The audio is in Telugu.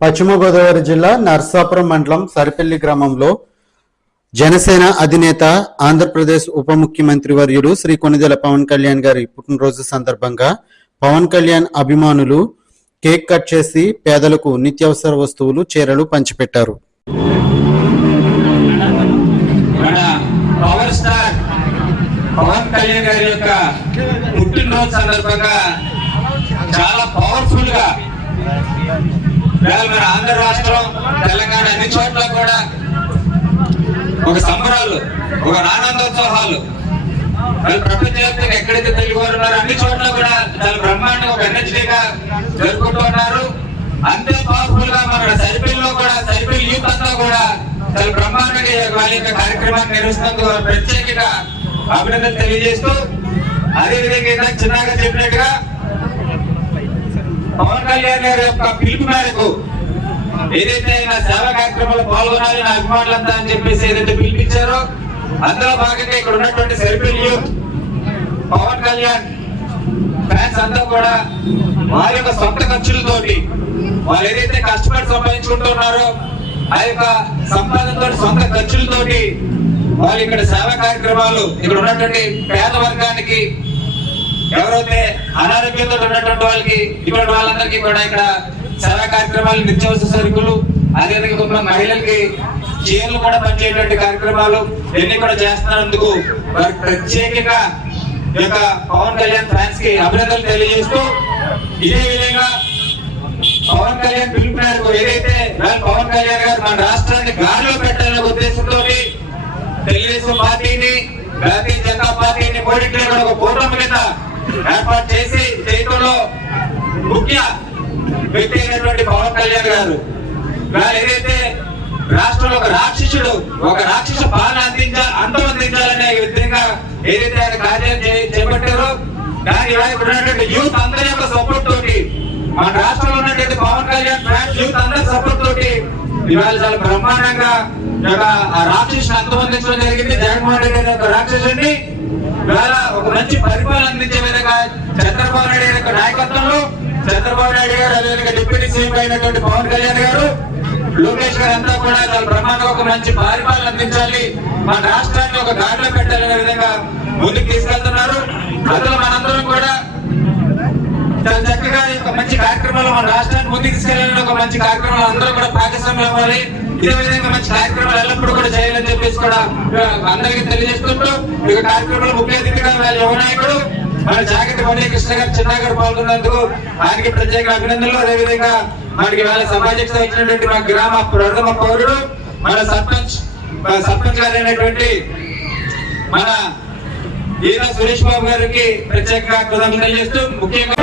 పశ్చిమ గోదావరి జిల్లా నర్సాపురం మండలం సరిపల్లి గ్రామంలో జనసేన అధినేత ఆంధ్రప్రదేశ్ ఉప ముఖ్యమంత్రి వర్యులు శ్రీ కొణిదెల పవన్ కళ్యాణ్ గారి పుట్టినరోజు సందర్భంగా పవన్ కళ్యాణ్ అభిమానులు కేక్ కట్ చేసి పేదలకు నిత్యావసర వస్తువులు చీరలు పంచిపెట్టారు. పవన్ కళ్యాణ్ గారి యొక్క పుట్టినరోజు సందర్భంగా చాలా పవర్ఫుల్ గా మన ఆంధ్ర రాష్ట్రం తెలంగాణ అన్ని చోట్ల కూడా ఒక సంబరాలు, ఒక ఆనందోత్సవాలు ప్రపంచవ్యాప్తంగా ఎక్కడైతే తెలుగు వారు ఉన్నారో అన్ని చోట్ల కూడా చాలా బ్రహ్మాండంగా ఒక ఎనర్జీగా జరుపుకుంటూ ఉన్నారు. అంతే పవర్ఫుల్ గా మన సరిపల్లిలో కూడా సరిపల్లి యూత్ అంతా కూడా చాలా బ్రహ్మాండంగా వాళ్ళ యొక్క కార్యక్రమాన్ని నిర్వహిస్తున్నందుకు ప్రత్యేకంగా అభినందనలు తెలియజేస్తూ, అదేవిధంగా ఇందాక చిన్నగా చెప్పినట్టుగా పవన్ కళ్యాణ్ గారి యొక్క పిలుపు మేరకు ఏదైతే ఆయన సేవా కార్యక్రమాలు పాల్గొనాలి నా అభిమానులంతా అని చెప్పేసి ఏదైతే పిలిపించారో అందులో భాగంగా ఇక్కడ ఉన్నటువంటి సరిపల్లి యూత్ పవన్ కళ్యాణ్ ఫ్యాన్స్ అంతా కూడా వారి యొక్క సొంత ఖర్చులతోటి వాళ్ళు ఏదైతే కష్టపడి సంపాదించుకుంటున్నారో ఆ యొక్క సంపాదనతో సొంత ఖర్చులతోటి వాళ్ళు ఇక్కడ సేవా కార్యక్రమాలు ఇక్కడ ఉన్నటువంటి పేద వర్గానికి ఎవరైతే అనారోగ్యంతో ఉన్నటువంటి వాళ్ళకి ఇక్కడ వాళ్ళందరికీ కూడా ఇక్కడ సేవా కార్యక్రమాలు, నిత్యావసర సరుకులు, అదేవిధంగా కొంత మహిళలకి చీరలు కూడా పనిచేయటువంటి కార్యక్రమాలు ఇవన్నీ కూడా చేస్తున్నందుకు వారికి ప్రత్యేకంగా ఈ యొక్క పవన్ కళ్యాణ్ ఫ్యాన్స్ కి అభినందనలు తెలియజేస్తూ, ఇదే విధంగా పవన్ కళ్యాణ్ పిలుపు మేరకు ఏదైతే పవన్ కళ్యాణ్ గారు మన రాష్ట్రాన్ని గాలిలో పెట్టాలనే ఉద్దేశంతో తెలుగుదేశం పార్టీని, భారతీయ జనతా పార్టీని మూడింటిలో కూడా ఒక కూటమి కింద ఏర్పాటు చేసి చేయడంలో ముఖ్య వ్యక్తి అయినటువంటి పవన్ కళ్యాణ్ గారు ఏదైతే రాష్ట్రంలో ఒక రాక్షస పాలన అంతమొందించాలనే విధంగా ఏదైతే ఆయన కార్యం చేపట్టారో దాని ఉన్నటువంటి యూత్ అందరి యొక్క సపోర్ట్ తోటి మన రాష్ట్రంలో ఉన్నటువంటి పవన్ కళ్యాణ్ ఫ్యాన్స్ యూత్ అందరి సపోర్ట్ తోటి ఇవాళ చాలా బ్రహ్మాండంగా ఆ రాక్షసుని అంతమొందించడం జరిగింది. జగన్మోహన్ రెడ్డి యొక్క రాక్షసుని ఇవాళ ఒక మంచి పరిపాలన అందించే విధంగా చంద్రబాబు నాయుడు యొక్క నాయకత్వంలో చంద్రబాబు నాయుడు గారు, అదేవిధంగా డిప్యూటీ సీఎం అయినటువంటి పవన్ కళ్యాణ్ గారు, లోకేష్ గారు అంతా కూడా చాలా బ్రహ్మాండంగా ఒక మంచి పరిపాలన అందించాలి, మన రాష్ట్రాన్ని ఒక గాడిలో పెట్టాలనే విధంగా ముందుకు తీసుకెళ్తున్నారు. అందులో మనందరం కూడా చాలా చక్కగా ఒక మంచి కార్యక్రమాలు మన రాష్ట్రాన్ని ముందుకు తీసుకెళ్లాలని ఒక మంచి కార్యక్రమాలు అందరూ కూడా భాగస్వామ్యం అవ్వాలి. ఇదే విధంగా మంచి కార్యక్రమాలు ఎల్లప్పుడూ కూడా చేయాలని చెప్పేసి కూడా అందరికీ తెలియజేస్తుంటూ ఈ కార్యక్రమంలో ముఖ్య అతిథిగా యువ నాయకుడు మన జాగటి కృష్ణ గారు చిన్నగారు పాల్గొన్నందుకు ఆయనకి ప్రత్యేక అభినందనలు. అదేవిధంగా మనకి వాళ్ళ సమాజకు ఇచ్చినటువంటి మా గ్రామ ప్రథమ పౌరుడు మన సర్పంచ్ గారు అయినటువంటి మన ఈయన సురేష్ బాబు గారికి ప్రత్యేకంగా కృతజ్ఞతలు తెలియజేస్తూ ముఖ్యంగా